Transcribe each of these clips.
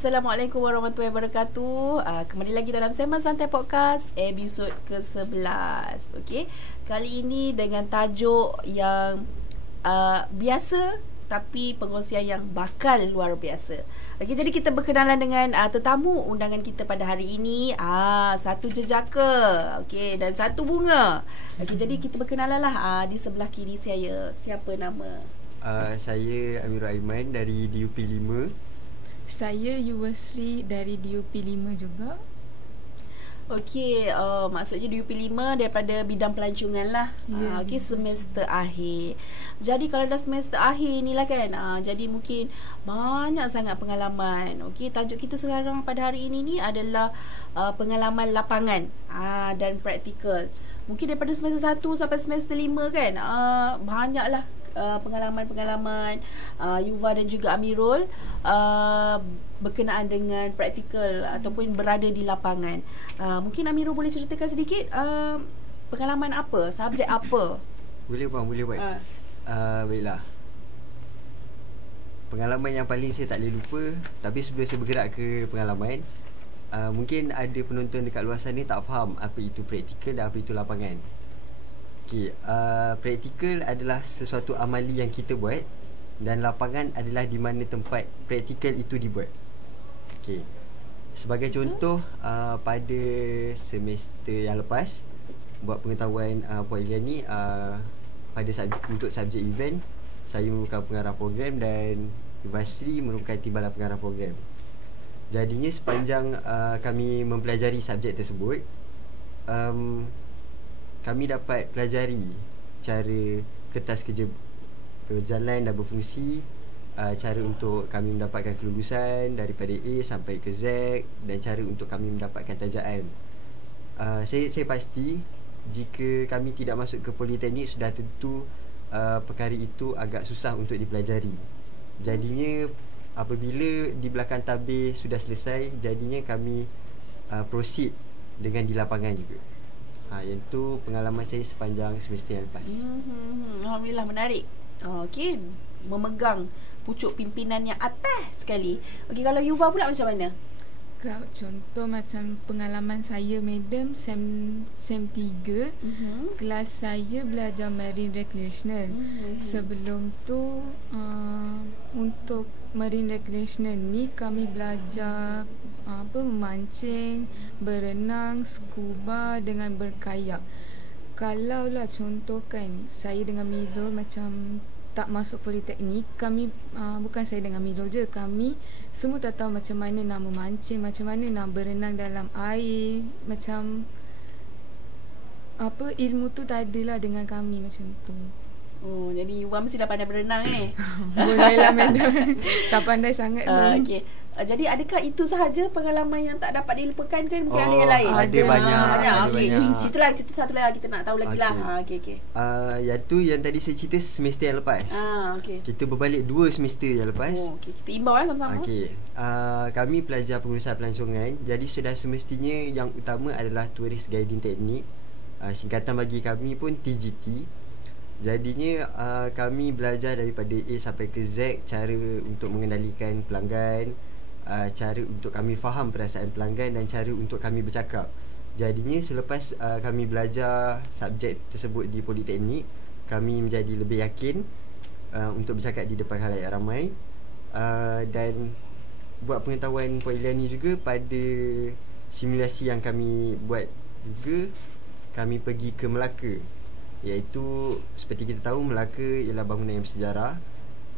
Assalamualaikum warahmatullahi wabarakatuh. Kembali lagi dalam Sembang Santai Podcast episod ke-11. Okey. Kali ini dengan tajuk yang biasa tapi pengkongsian yang bakal luar biasa. Okey, jadi kita berkenalan dengan tetamu undangan kita pada hari ini. Satu jejaka. Okey, dan satu bunga. Okey, jadi kita berkenalanlah. Di sebelah kiri saya, siapa nama? Saya Amirul Aiman dari DUP 5. Saya Yuwasri dari DUP 5 juga. Okey, maksudnya DUP 5 daripada bidang pelancongan lah. Okey, semester akhir. Jadi kalau dah semester akhir ni lah kan, jadi mungkin banyak sangat pengalaman. Okey, tajuk kita sekarang pada hari ini ni adalah pengalaman lapangan dan praktikal. Mungkin daripada semester 1 sampai semester 5 kan, banyaklah pengalaman-pengalaman Yuva dan juga Amirul berkenaan dengan praktikal ataupun berada di lapangan. Mungkin Amirul boleh ceritakan sedikit pengalaman apa, subjek apa? Boleh bang, boleh buat. Baiklah. Pengalaman yang paling saya tak boleh lupa, tapi sebelum saya bergerak ke pengalaman, mungkin ada penonton dekat luar sana tak faham apa itu praktikal dan apa itu lapangan. Okay, praktikal adalah sesuatu amali yang kita buat dan lapangan adalah di mana tempat praktikal itu dibuat. Okay. Sebagai contoh, pada semester yang lepas, buat pengetahuan Puan Iliani, untuk subjek event, saya merupakan pengarah program dan Yuwasri merupakan timbalan pengarah program. Jadinya sepanjang kami mempelajari subjek tersebut, kami dapat pelajari cara kertas kerja berjalan dan berfungsi, cara untuk kami mendapatkan kelulusan daripada A sampai ke Z, dan cara untuk kami mendapatkan tajaan. Saya pasti jika kami tidak masuk ke politeknik, sudah tentu perkara itu agak susah untuk dipelajari. Jadinya apabila di belakang tabir sudah selesai, jadinya kami proceed dengan di lapangan juga. Yang tu pengalaman saya sepanjang semester yang lepas. Alhamdulillah, menarik. Okey, memegang pucuk pimpinan yang atas sekali. Okey, kalau Yuva pula macam mana? Contoh macam pengalaman saya, madam, SEM 3, kelas saya belajar marine recreational. Sebelum tu untuk marine recreational ni kami belajar memancing, berenang, scuba dengan berkayak. Kalau lah contoh kan, saya dengan Mirul macam tak masuk politeknik, kami bukan saya dengan Mirul je, kami semua tak tahu macam mana nak memancing, macam mana nak berenang dalam air, macam ilmu tu tak adalah dengan kami macam tu. Oh, jadi Yuva mesti dah pandai berenang Boleh lah madam. Tak pandai sangat tu. Okey. Jadi adakah itu sahaja pengalaman yang tak dapat dilupakan ke? Mungkin ada yang lain? Ada banyak. Okey, cerita satu lagi, kita nak tahu lagi lah. Okey. Yang tu yang tadi saya cerita semester yang lepas. Okey. Kita berbalik 2 semester yang lepas. Okey, kita imbau sama-sama. Okey. Kami pelajar pengurusan pelancongan. Jadi sudah semestinya yang utama adalah Tourist Guiding Technique. Singkatan bagi kami pun TGT. Jadinya kami belajar daripada A sampai ke Z, cara untuk mengendalikan pelanggan, cara untuk kami faham perasaan pelanggan, dan cara untuk kami bercakap. Jadinya selepas kami belajar subjek tersebut di politeknik, kami menjadi lebih yakin untuk bercakap di depan khalayak ramai. Dan buat pengetahuan Puan Iliani juga, pada simulasi yang kami buat juga, kami pergi ke Melaka. Iaitu seperti kita tahu, Melaka ialah bangunan yang bersejarah,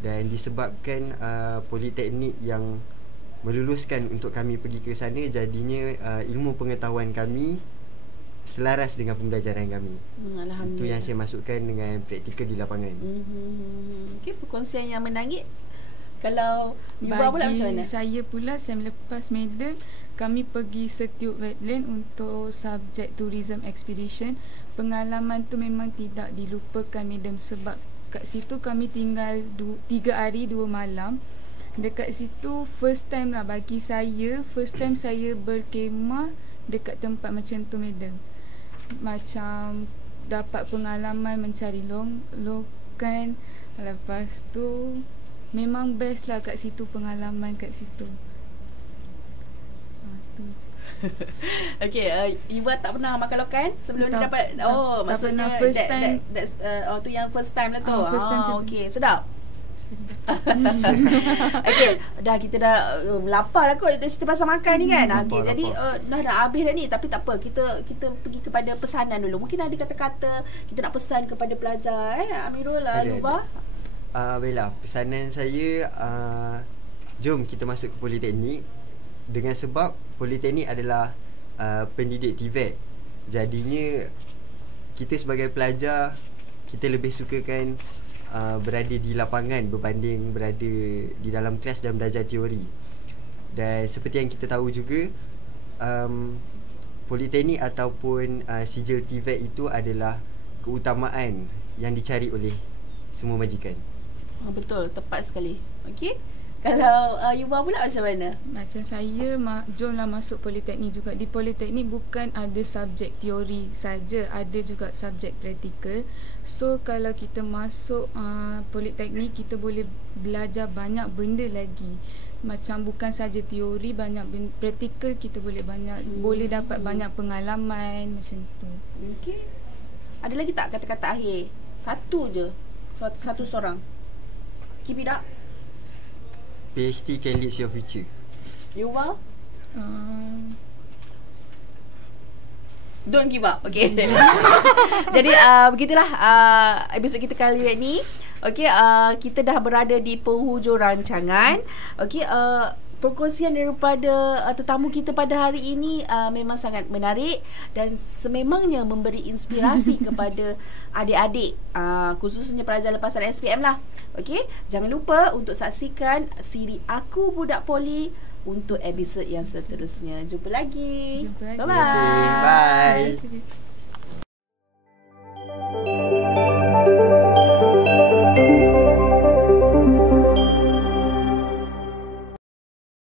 dan disebabkan politeknik yang meluluskan untuk kami pergi ke sana, jadinya ilmu pengetahuan kami selaras dengan pembelajaran kami. Alhamdulillah. Itu yang saya masukkan dengan praktikal di lapangan. Okey, perkongsian yang menarik. Kalau Yuva pula macam mana? Bagi saya pula, SEM lepas madam, kami pergi Setiuk Wetland untuk subjek tourism expedition. Pengalaman tu memang tidak dilupakan madam, sebab kat situ kami tinggal 3 hari 2 malam. Dekat situ first time lah bagi saya, first time saya berkemah dekat tempat macam tu madam. Macam dapat pengalaman mencari lokan. Lepas tu memang best lah kat situ, pengalaman kat situ. Okey, Iwa tak pernah makan lokan sebelum ni dapat. Oh, tak maksudnya pernah, first time. that's tu yang first time lah tu. First time okey, sedap. Okey, dah kita dah lapar lah kot dah cerita pasal makan ni kan. Okey, jadi dah habis dah ni, tapi tak apa. Kita pergi kepada pesanan dulu. Mungkin ada kata-kata kita nak pesan kepada pelajar Amirul, Yuva. Baiklah, pesanan saya jom kita masuk ke Politeknik, dengan sebab Politeknik adalah pendidik TVET. Jadinya kita sebagai pelajar, kita lebih sukakan berada di lapangan berbanding berada di dalam kelas dan belajar teori. Dan seperti yang kita tahu juga, Politeknik ataupun sijil TVET itu adalah keutamaan yang dicari oleh semua majikan. Betul, tepat sekali. Okey. Kalau Yuva pula macam mana? Macam saya, jomlah masuk Politeknik juga. Di Politeknik bukan ada subjek teori saja, ada juga subjek praktikal. So kalau kita masuk Politeknik, kita boleh belajar banyak benda lagi. Macam bukan saja teori, banyak praktikal, kita boleh boleh dapat banyak pengalaman macam tu. Okey. Ada lagi tak kata-kata akhir? Satu je. Satu seorang. Keep it up. PhD can lead your future. Yuva? Don't give up. Okay. Jadi begitulah episod kita kali ini. Okay, kita dah berada di penghujung rancangan. Okay, perkongsian daripada tetamu kita pada hari ini memang sangat menarik dan sememangnya memberi inspirasi kepada adik-adik, khususnya pelajar lepasan SPM lah. Okey, jangan lupa untuk saksikan siri Aku Budak Poli untuk episod yang seterusnya. Jumpa lagi. Jumpa lagi. Bye-bye. Bye.